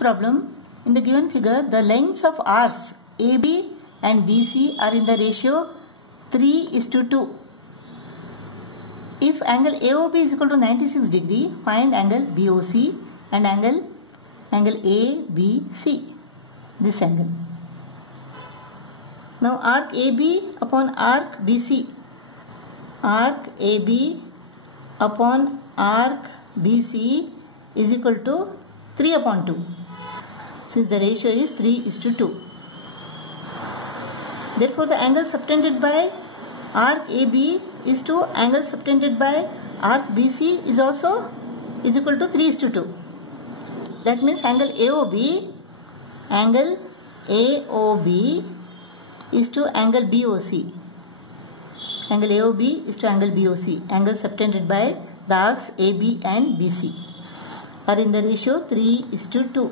problem, in the given figure, the lengths of arcs AB and BC are in the ratio 3:2. If angle AOB is equal to 96 degree, find angle BOC and angle ABC, this angle. Now arc AB upon arc BC, arc AB upon arc BC is equal to 3/2, since the ratio is 3:2. Therefore, the angle subtended by arc AB is to angle subtended by arc BC is equal to 3:2. That means angle AOB is to angle BOC. Angle AOB is to angle BOC. Angle subtended by the arcs AB and BC are in the ratio 3:2.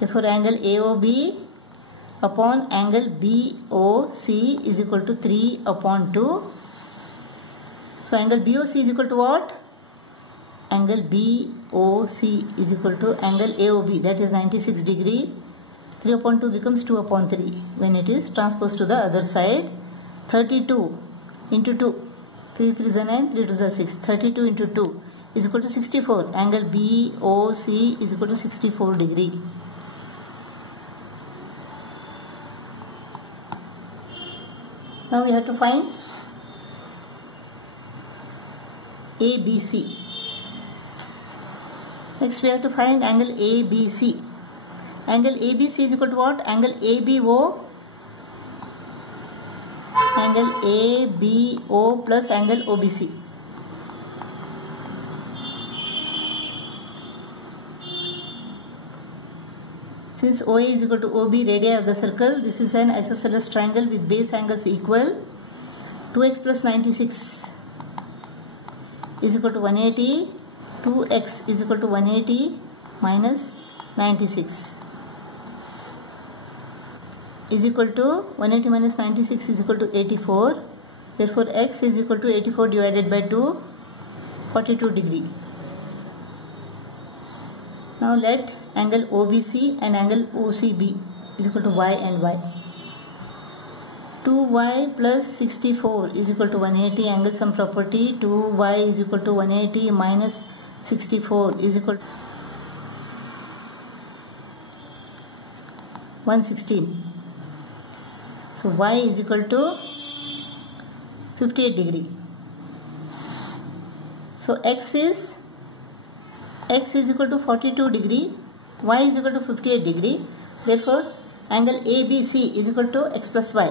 Therefore, angle AOB upon angle BOC is equal to 3/2. So, angle BOC is equal to what? Angle BOC is equal to angle AOB, that is 96 degree. 3/2 becomes 2/3 when it is transposed to the other side. 32 into 2, 3 3s are 9, 3 2s are 6. 32 into 2 is equal to 64. Angle BOC is equal to 64 degree. Now we have to find ABC. Next we have to find angle ABC. Angle ABC is equal to what? Angle ABO. Angle ABO plus angle OBC. Since OA is equal to OB, radii of the circle, this is an isosceles triangle with base angles equal. 2x plus 96 is equal to 180. 2x is equal to 180 minus 96 is equal to 180 minus 96 is equal to 84. Therefore, x is equal to 84 divided by 2, 42 degree. Now let angle OBC and angle OCB is equal to y and y. 2y plus 64 is equal to 180, angle sum property. 2y is equal to 180 minus 64 is equal to 116. So y is equal to 58 degree. So x is equal to 42 degree, y is equal to 58 degree. Therefore, angle ABC is equal to x plus y.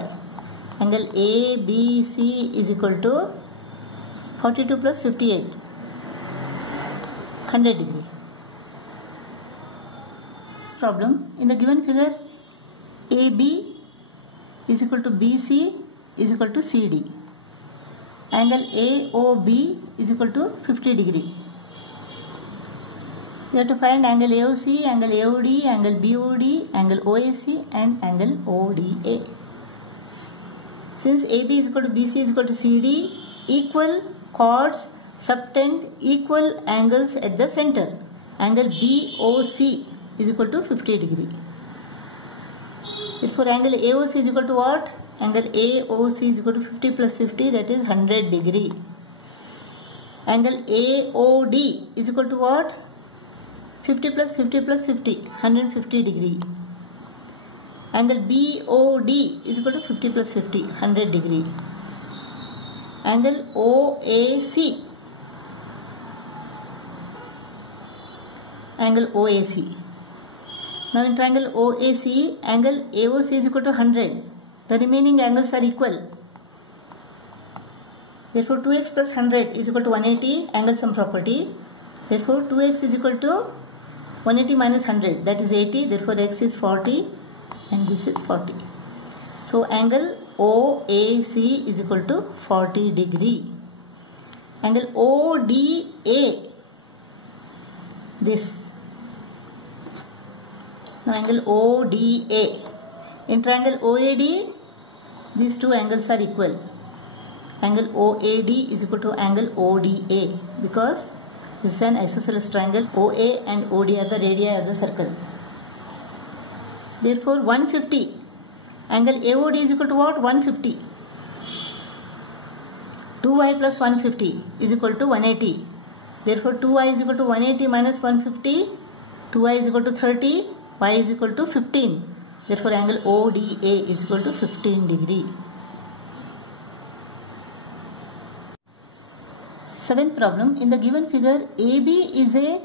Angle ABC is equal to 42 plus 58, 100 degree. Problem, in the given figure, AB is equal to BC is equal to CD. Angle AOB is equal to 50 degree. We have to find angle AOC, angle AOD, angle BOD, angle OAC and angle ODA. Since AB is equal to BC is equal to CD, equal chords subtend equal angles at the center. Angle BOC is equal to 50 degree. Therefore, angle AOC is equal to what? Angle AOC is equal to 50 plus 50, that is 100 degree. Angle AOD is equal to what? 50 plus 50 plus 50, 150 degree. Angle BOD is equal to 50 plus 50, 100 degree. Angle OAC. Angle OAC. Now in triangle OAC, angle AOC is equal to 100. The remaining angles are equal. Therefore, 2x plus 100 is equal to 180, angle sum property. Therefore, 2x is equal to 180 minus 100, that is 80. Therefore, x is 40 and this is 40. So, angle OAC is equal to 40 degree. Angle ODA, this. Now, angle ODA. In triangle OAD, these two angles are equal. Angle OAD is equal to angle ODA because This is an isosceles triangle. OA and OD are the radii of the circle. Therefore 150. Angle AOD is equal to what? 150. 2y plus 150 is equal to 180. Therefore 2y is equal to 180 minus 150. 2y is equal to 30. Y is equal to 15. Therefore angle ODA is equal to 15 degree. Seventh problem. In the given figure, AB is a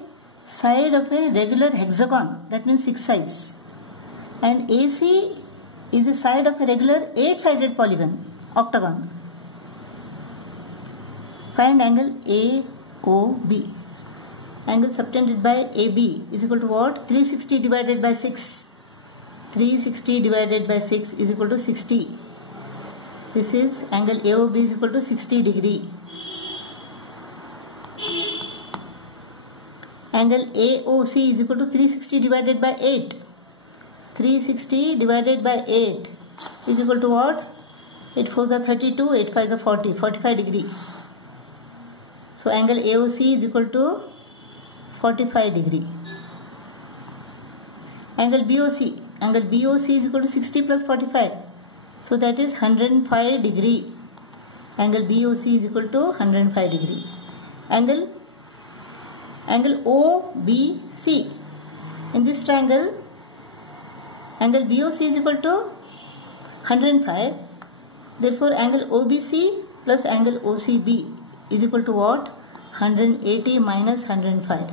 side of a regular hexagon. That means 6 sides. And AC is a side of a regular 8-sided polygon, octagon. Find angle AOB. Angle subtended by AB is equal to what? 360 divided by 6. 360 divided by 6 is equal to 60. This is angle AOB is equal to 60 degree. Angle AOC is equal to 360 divided by 8. 360 divided by 8 is equal to what? 8 4s are 32, 8 5s are 40, 45 degree. So angle AOC is equal to 45 degree. Angle BOC. Angle BOC is equal to 60 plus 45. So that is 105 degree. Angle BOC is equal to 105 degree. Angle OBC. In this triangle, angle BOC is equal to 105. Therefore, angle OBC plus angle OCB is equal to what? 180 minus 105.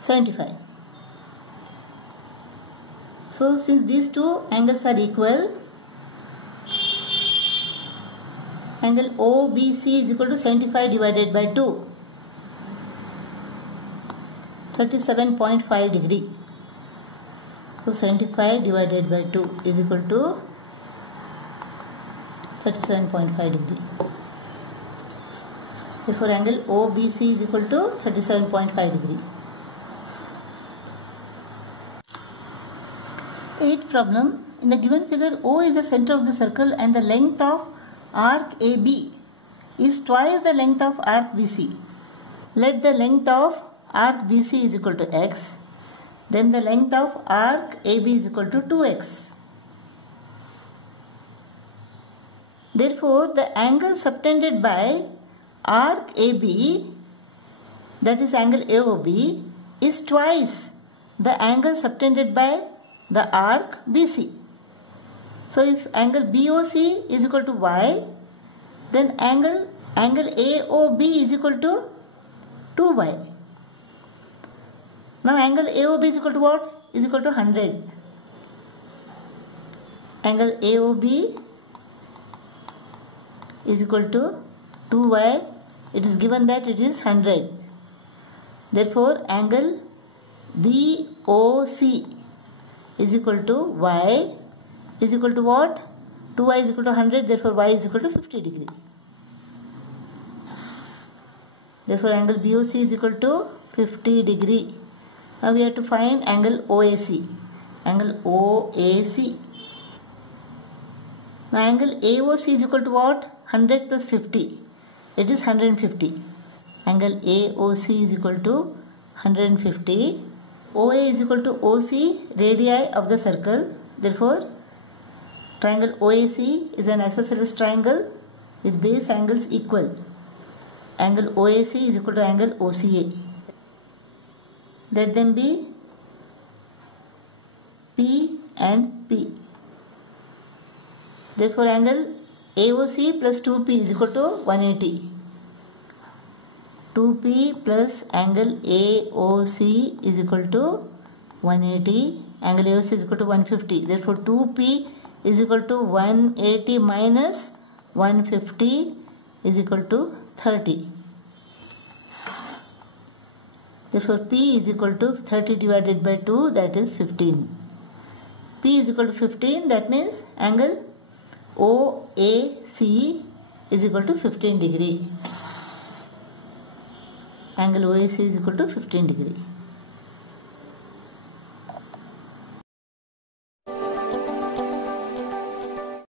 75. So, since these two angles are equal, angle OBC is equal to 75 divided by 2. 37.5 degree. So 75 divided by 2 is equal to 37.5 degree. Therefore angle OBC is equal to 37.5 degree. Eighth problem. In the given figure, O is the center of the circle and the length of arc AB is twice the length of arc BC. Let the length of arc BC is equal to x, then the length of arc AB is equal to 2x. Therefore, the angle subtended by arc AB, that is angle AOB, is twice the angle subtended by the arc BC. So, if angle BOC is equal to y, then angle AOB is equal to 2y. Now angle AOB is equal to what? Is equal to 100. Angle AOB is equal to 2y. It is given that it is 100. Therefore, angle BOC is equal to y is equal to what? 2y is equal to 100. Therefore, y is equal to 50 degree. Therefore, angle BOC is equal to 50 degree. Now we have to find angle OAC. Angle OAC. Now angle AOC is equal to what? 100 plus 50. It is 150. Angle AOC is equal to 150. OA is equal to OC, radii of the circle. Therefore, triangle OAC is an isosceles triangle with base angles equal. Angle OAC is equal to angle OCA. Let them be P and P. Therefore, angle AOC plus 2P is equal to 180. 2P plus angle AOC is equal to 180. Angle AOC is equal to 150. Therefore, 2P is equal to 180 minus 150 is equal to 30. Therefore, P is equal to 30 divided by 2, that is 15. P is equal to 15, that means angle OAC is equal to 15 degree. Angle OAC is equal to 15 degree.